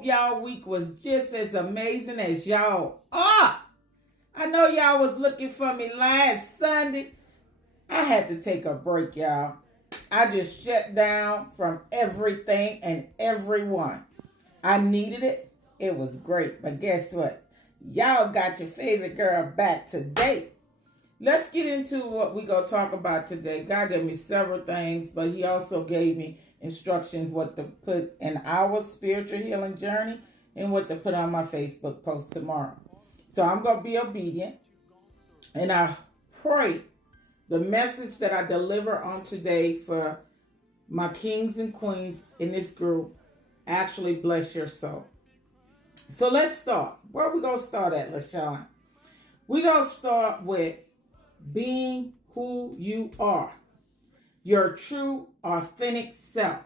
hope y'all week was just as amazing as y'all are. I know y'all was looking for me last Sunday. I had to take a break, y'all. I just shut down from everything and everyone. I needed it. It was great. But guess what? Y'all got your favorite girl back today. Let's get into what we're going to talk about today. God gave me several things, but he also gave me instructions what to put in our spiritual healing journey and what to put on my Facebook post tomorrow. So I'm going to be obedient, and I pray the message that I deliver on today for my kings and queens in this group actually bless your soul. So let's start. Where are we going to start at, LaShawn? We're going to start with being who you are, your true, authentic self.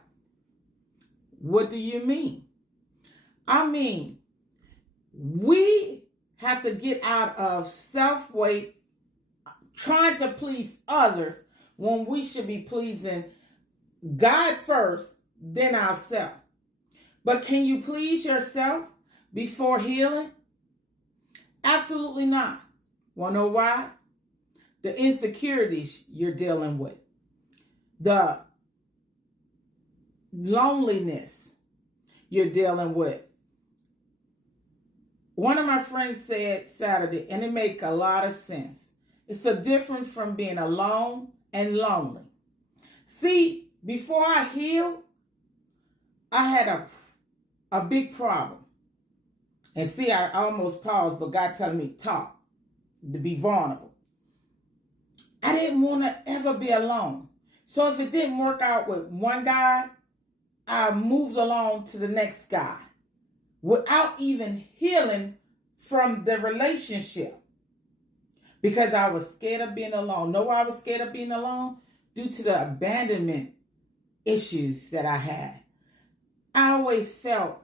What do you mean? I mean, we have to get out of self-weight, trying to please others when we should be pleasing God first, then ourselves. But can you please yourself before healing? Absolutely not. Want to know why? The insecurities you're dealing with, the loneliness you're dealing with. One of my friends said Saturday, and it makes a lot of sense. It's a difference from being alone and lonely. See, before I healed, I had a big problem. And see, I almost paused, but God telling me talk, to be vulnerable. I didn't want to ever be alone. So if it didn't work out with one guy, I moved along to the next guy without even healing from the relationship because I was scared of being alone. Know why I was scared of being alone? Due to the abandonment issues that I had. I always felt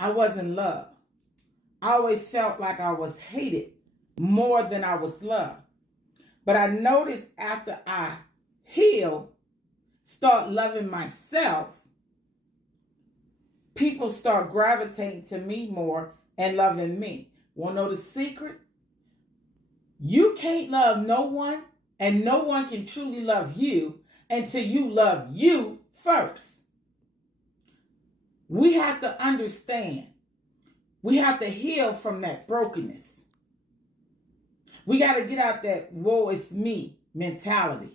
I wasn't loved. I always felt like I was hated more than I was loved. But I noticed after I healed, start loving myself, people start gravitating to me more and loving me. Want to know the secret? You can't love no one, and no one can truly love you until you love you first. We have to understand. We have to heal from that brokenness. We got to get out that woe is me mentality.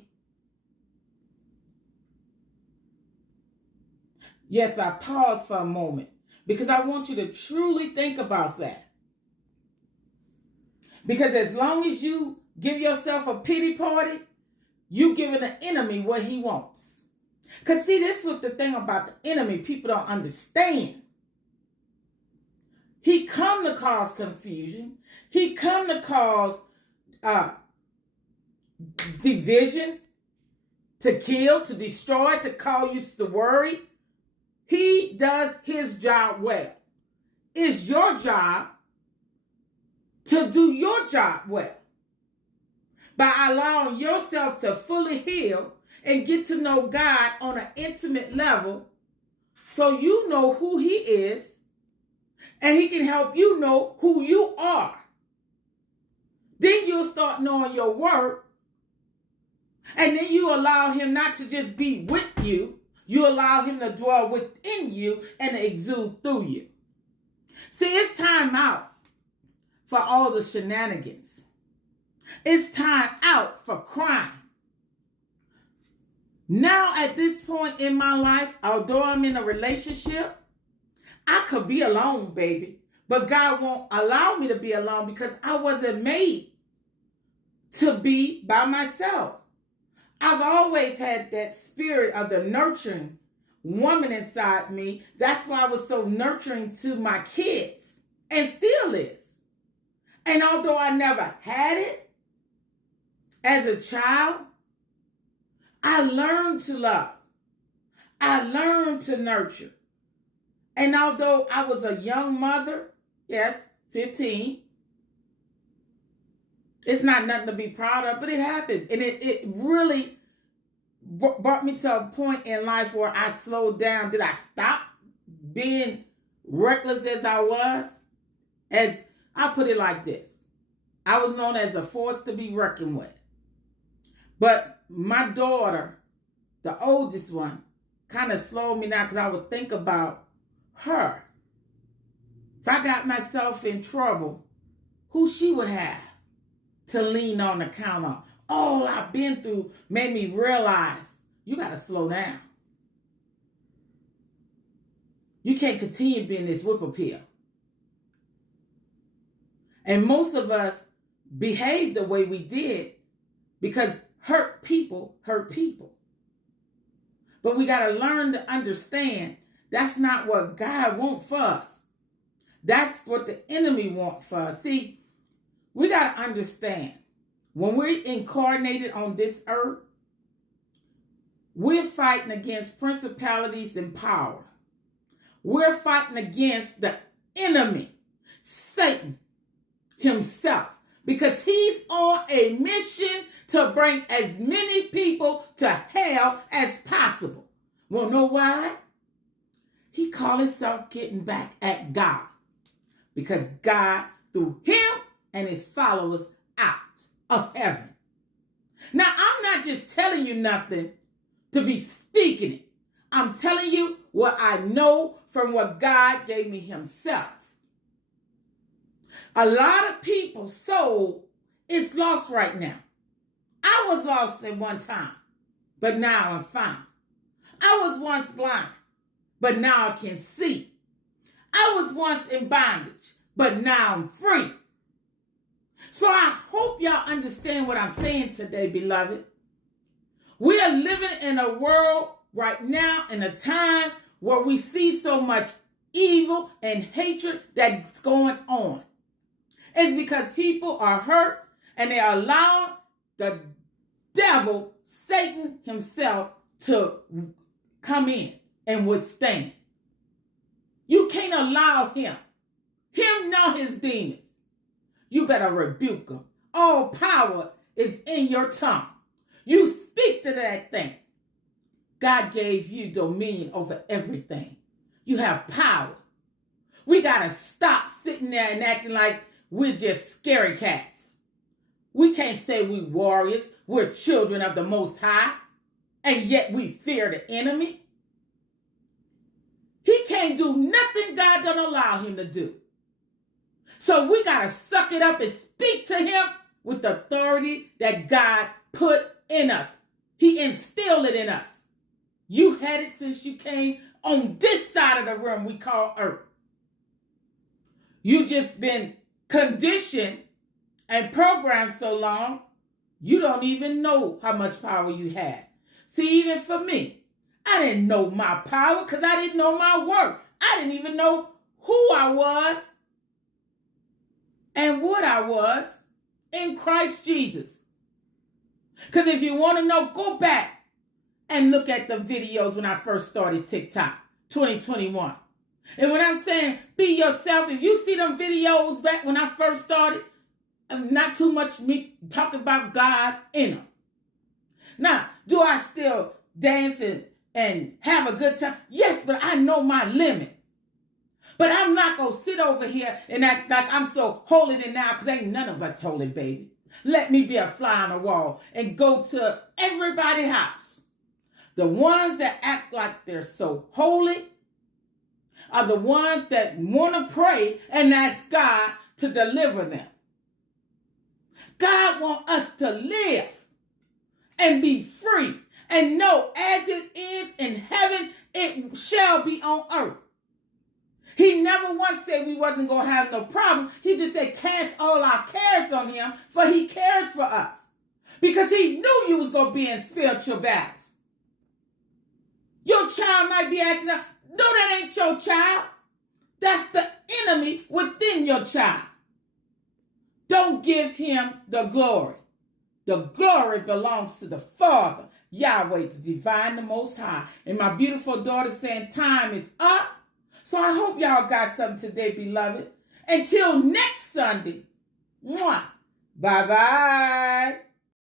Yes, I paused for a moment because I want you to truly think about that. Because as long as you give yourself a pity party, you giving the enemy what he wants. Because see, this was the thing about the enemy people don't understand. He come to cause confusion. He come to cause division, to kill, to destroy, to cause you to worry. He does his job well. It's your job to do your job well by allowing yourself to fully heal and get to know God on an intimate level so you know who he is and he can help you know who you are. Then you'll start knowing your worth. And then you allow him not to just be with you. You allow him to dwell within you and exude through you. See, it's time out for all the shenanigans. It's time out for crime. Now at this point in my life, although I'm in a relationship, I could be alone, baby. But God won't allow me to be alone because I wasn't made to be by myself. I've always had that spirit of the nurturing woman inside me. That's why I was so nurturing to my kids and still is. And although I never had it as a child, I learned to love. I learned to nurture. And although I was a young mother, yes, 15, it's not nothing to be proud of, but it happened. And it really brought me to a point in life where I slowed down. Did I stop being reckless as I was, as I'll put it like this, I was known as a force to be reckoned with. But my daughter, the oldest one, kind of slowed me down because I would think about her. If I got myself in trouble, who she would have to lean on the counter. All I've been through made me realize you got to slow down. You can't continue being this whippoorwill. And most of us behaved the way we did because hurt people hurt people. But we got to learn to understand that's not what God wants for us. That's what the enemy wants for us. See, we got to understand, when we're incarnated on this earth, we're fighting against principalities and power. We're fighting against the enemy, Satan himself, because he's on a mission to bring as many people to hell as possible. Well, know why? He called himself getting back at God, because God threw him and his followers out of heaven. Now, I'm not just telling you nothing to be speaking it. I'm telling you what I know from what God gave me himself. A lot of people's soul is lost right now. I was lost at one time, but now I'm found. I was once blind, but now I can see. I was once in bondage, but now I'm free. So I hope y'all understand what I'm saying today, beloved. We are living in a world right now, in a time where we see so much evil and hatred that's going on. It's because people are hurt and they are allowing the devil, Satan himself, to come in and withstand. You can't allow him know his demons. You better rebuke him. All power is in your tongue. You speak to that thing. God gave you dominion over everything. You have power. We got to stop sitting there and acting like we're just scary cats. We can't say we warriors. We're children of the Most High. And yet we fear the enemy. He can't do nothing God don't allow him to do. So we got to suck it up and speak to him with the authority that God put in us. He instilled it in us. You had it since you came on this side of the room we call earth. You just been conditioned and programmed so long, you don't even know how much power you had. See, even for me, I didn't know my power because I didn't know my worth. I didn't even know who I was and what I was in Christ Jesus. Because if you want to know, go back and look at the videos when I first started TikTok, 2021. And when I'm saying be yourself, if you see them videos back when I first started, not too much me talking about God in them. Now, do I still dance and have a good time? Yes, but I know my limit. But I'm not going to sit over here and act like I'm so holy than now, because ain't none of us holy, baby. Let me be a fly on the wall and go to everybody's house. The ones that act like they're so holy are the ones that want to pray and ask God to deliver them. God wants us to live and be free and know as it is in heaven, it shall be on earth. He never once said we wasn't going to have no problem. He just said cast all our cares on him, for he cares for us. Because he knew you was going to be in spiritual battles. Your child might be acting up. No, that ain't your child. That's the enemy within your child. Don't give him the glory. The glory belongs to the Father, Yahweh, the divine, the Most High. And my beautiful daughter saying time is up. So I hope y'all got something today, beloved. Until next Sunday. Mwah. Bye-bye.